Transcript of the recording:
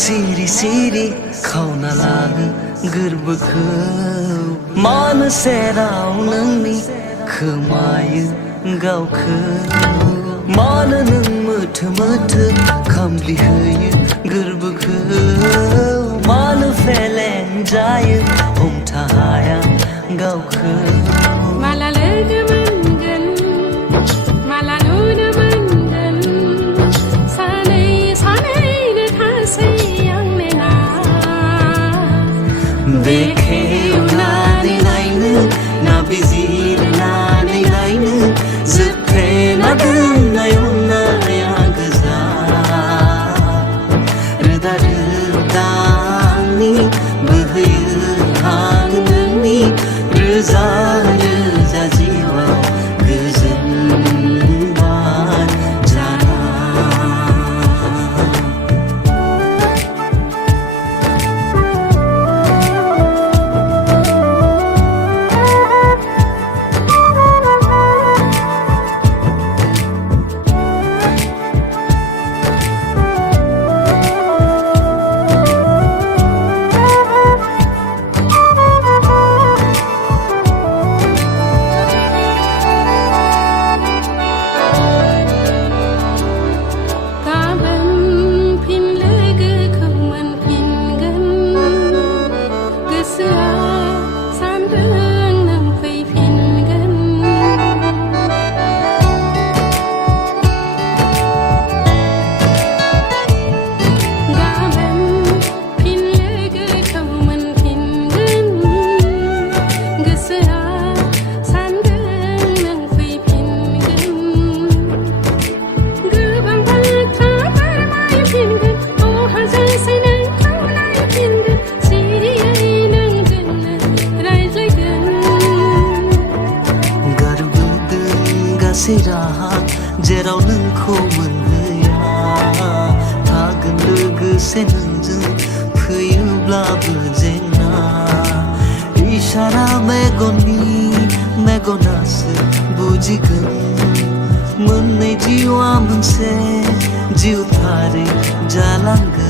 सिरि सिरि खावना लाङो गोरबोखौ मानो सेराव नोंनि खोमायो गावखौ मानो नों मोथो मोथो खामग्लिहोयो गोरबोखौ मानो फेलें जायो हमथा हाया गावखौ माला लोगो मोनगोन माला नुनो मोनगोन सानै सानैनो थासै आं नेना बेखेवनानै नायनो ना बिजिरनानै नायनो जोबथेना दोननाय अननाया गोजा रोदा रोदानि बोहैयो हां नोंनि रोजा रोजा जिउआव गोजोन बार जाना राहा जेराव नोंखौ मोनहैया थागोन लोगोसे नोंजों फैयोब्लाबो जेंना इसारा मेगनासो बुजिगोन मोननै जिउआ मोनसे जिउ थारै जालांगोन